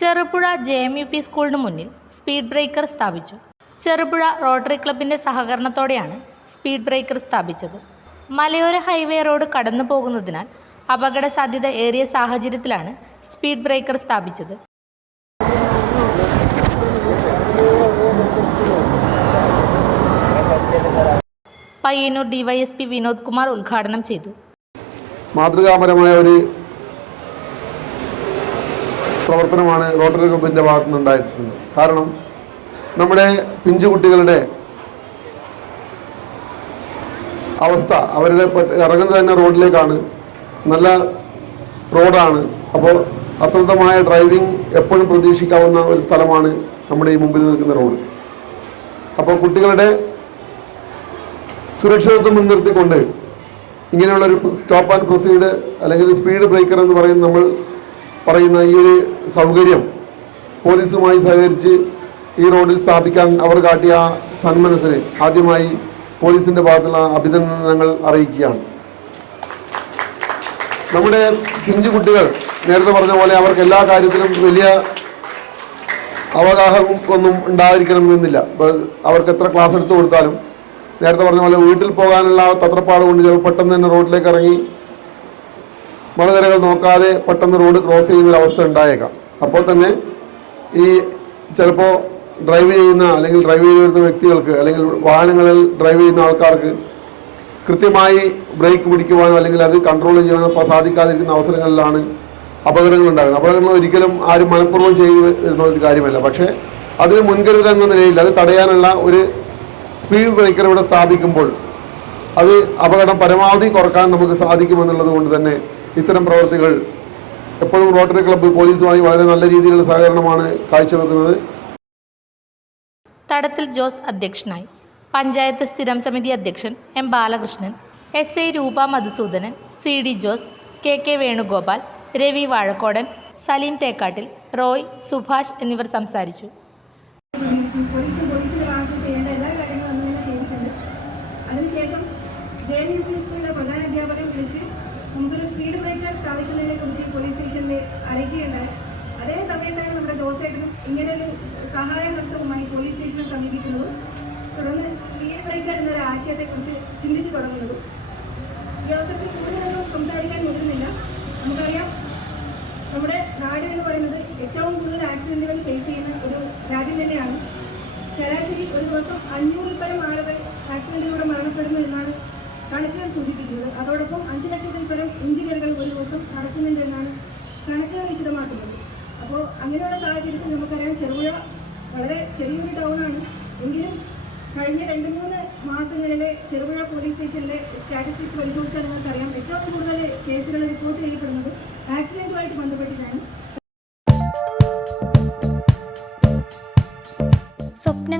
Cherupuzha J M U P സ്കൂളിന് മുന്നിൽ speed breaker സ്ഥാപിച്ചു. ചെറുപുഴ റോട്ടറി ക്ലബിന്റെ സഹകരണത്തോടെയാണ് സ്പീഡ് ബ്രേക്കർ സ്ഥാപിച്ചത്. മലയോര ഹൈവേ റോഡ് കടന്നു പോകുന്നതിനാൽ അപകട സാധ്യത ഏറിയ സാഹചര്യത്തിലാണ് സ്പീഡ് ബ്രേക്കർ സ്ഥാപിച്ചത്. പയ്യന്നൂർ ഡിവൈഎസ്പി വിനോദ് കുമാർ ഉദ്ഘാടനം ചെയ്തു. മാതൃകാപരമായ ഒരു പ്രവർത്തനമാണ് റോട്ടറി ക്ലബിന്റെ ഭാഗത്തു നിന്നുണ്ടായിട്ടുള്ളത് കാരണം നമ്മുടെ പിഞ്ചു കുട്ടികളുടെ അവസ്ഥ അവരുടെ ഇറങ്ങുന്നത് തന്നെ റോഡിലേക്കാണ്. നല്ല റോഡാണ്. അപ്പോൾ അശ്രദ്ധമായ ഡ്രൈവിംഗ് എപ്പോഴും പ്രതീക്ഷിക്കാവുന്ന ഒരു സ്ഥലമാണ് നമ്മുടെ ഈ മുമ്പിൽ നിൽക്കുന്ന റോഡ്. അപ്പോൾ കുട്ടികളുടെ സുരക്ഷിതത്വം മുൻനിർത്തിക്കൊണ്ട് ഇങ്ങനെയുള്ളൊരു സ്റ്റോപ്പ് ആൻഡ് പ്രൊസീഡ് അല്ലെങ്കിൽ സ്പീഡ് ബ്രേക്കർ എന്ന് പറയുന്ന നമ്മൾ പറയുന്ന ഈ ഒരു സൗകര്യം പോലീസുമായി സഹകരിച്ച് ഈ റോഡിൽ സ്ഥാപിക്കാൻ അവർ കാട്ടിയ സന്മനസ്സിന് ആദ്യമായി പോലീസിന്റെ ഭാഗത്തുള്ള അഭിനന്ദനങ്ങൾ അറിയിക്കുകയാണ്. നമ്മുടെ പിഞ്ചു കുട്ടികൾ നേരത്തെ പറഞ്ഞ പോലെ അവർക്ക് എല്ലാ കാര്യത്തിലും വലിയ അവഗാഹം ഒന്നും ഉണ്ടായിരിക്കണമെന്നില്ല. അവർക്ക് എത്ര ക്ലാസ് എടുത്തു കൊടുത്താലും നേരത്തെ പറഞ്ഞ പോലെ വീട്ടിൽ പോകാനുള്ള തത്രപ്പാട് കൊണ്ട് ചിലപ്പോൾ പെട്ടെന്ന് തന്നെ റോഡിലേക്ക് ഇറങ്ങി മറുകരകൾ നോക്കാതെ പെട്ടെന്ന് റോഡ് ക്രോസ് ചെയ്യുന്ന അവസ്ഥ ഉണ്ടായേക്കാം. അപ്പോൾ തന്നെ ഈ ചിലപ്പോൾ ഡ്രൈവ് ചെയ്യുന്ന അല്ലെങ്കിൽ ഡ്രൈവ് ചെയ്ത് വരുന്ന വ്യക്തികൾക്ക് അല്ലെങ്കിൽ വാഹനങ്ങളിൽ ഡ്രൈവ് ചെയ്യുന്ന ആൾക്കാർക്ക് കൃത്യമായി ബ്രേക്ക് പിടിക്കുവാനോ അല്ലെങ്കിൽ അത് കൺട്രോൾ ചെയ്യാനോ സാധിക്കാതിരിക്കുന്ന അവസരങ്ങളിലാണ് അപകടങ്ങൾ ഉണ്ടാകുന്നത്. അപകടങ്ങൾ ഒരിക്കലും ആരും മനഃപൂർവം ചെയ്തു വരുന്ന ഒരു കാര്യമല്ല. പക്ഷേ അതിന് മുൻകരുതൽ എന്ന നിലയിൽ അത് തടയാനുള്ള ഒരു സ്പീഡ് ബ്രേക്കർ ഇവിടെ സ്ഥാപിക്കുമ്പോൾ അത് അപകടം പരമാവധി കുറയ്ക്കാൻ നമുക്ക് സാധിക്കുമെന്നുള്ളത് കൊണ്ട് തന്നെ ഇത്തരം പ്രവർത്തികൾ എപ്പോഴും റോട്ടറി ക്ലബ്ബ് പോലീസുമായി വളരെ നല്ല രീതിയിലുള്ള സഹകരണമാണ് കാഴ്ചവെക്കുന്നത്. തടത്തിൽ ജോസ് അധ്യക്ഷനായി. പഞ്ചായത്ത് സ്ഥിരം സമിതി അധ്യക്ഷൻ M Balakrishnan S I Roopa Madhusoodanan C D Jose K K Venugopal Ravi Vazhakkodan Saleem Thekkattil Roy Subhash എന്നിവർ സംസാരിച്ചു. പോലീസും പോലീസിന്റെ ഭാഗത്ത് ചെയ്യേണ്ട എല്ലാ കാര്യങ്ങളും അന്ന് ചെയ്തിട്ടുണ്ട് അതിനുശേഷം ജെ എം യു പി സ്കൂളിലെ പ്രധാന അധ്യാപകൻ വിളിച്ച് നമുക്കൊരു സ്പീഡ് ബ്രേക്കർ സ്ഥാപിക്കുന്നതിനെ കുറിച്ച് പോലീസ് സ്റ്റേഷനിൽ അറിയിക്കുകയുണ്ടായി. അതേ സമയത്താണ് നമ്മുടെ ജോസേട്ടനും ഇങ്ങനൊരു സഹായ ഹസ്തവുമായി പോലീസ് സ്റ്റേഷനെ സമീപിക്കുന്നതും. തുടർന്ന് സ്പീഡ് ബ്രേക്കർ എന്നൊരു ആശയത്തെക്കുറിച്ച് ചിന്തിച്ചു തുടങ്ങുന്നതും. ഈ കൂടുതലൊന്നും സംസാരിക്കാൻ മുതിരുന്നില്ല നമുക്കറിയാം നമ്മുടെ നാട് എന്ന് പറയുന്നത് ഏറ്റവും കൂടുതൽ ആക്സിഡന്റുകൾ ഫേസ് ചെയ്യുന്ന ഒരു രാജ്യം തന്നെയാണ്. ശരാശരി ഒരു ദിവസം അഞ്ഞൂറിൽ പരം ആളുകൾ ആക്സിഡന്റിലൂടെ മരണപ്പെടുന്നു എന്നാണ് കണക്കുകൾ സൂചിപ്പിക്കുന്നത്. അതോടൊപ്പം അഞ്ച് ലക്ഷത്തിൽ പരം എഞ്ചിനീയറുകൾ ഒരു ദിവസം നടക്കുന്നുണ്ട് എന്നാണ് കണക്കുകൾ വിശദമാക്കുന്നത്. അപ്പോൾ അങ്ങനെയുള്ള സാഹചര്യത്തിൽ നമുക്കറിയാം ചെറുപുഴ വളരെ ചെറിയൊരു ടൗൺ ആണ് എങ്കിലും കഴിഞ്ഞ രണ്ട് മൂന്ന് മാസങ്ങളിലെ ചെറുപുഴ പോലീസ് സ്റ്റേഷനിലെ സ്റ്റാറ്റിസ്റ്റിക്സ് പരിശോധിച്ചാൽ നിങ്ങൾക്കറിയാം ഏറ്റവും കൂടുതൽ കേസുകൾ റിപ്പോർട്ട് ചെയ്യപ്പെടുന്നത് ആക്സിഡന്റുമായിട്ട് ബന്ധപ്പെട്ടിട്ടാണ്.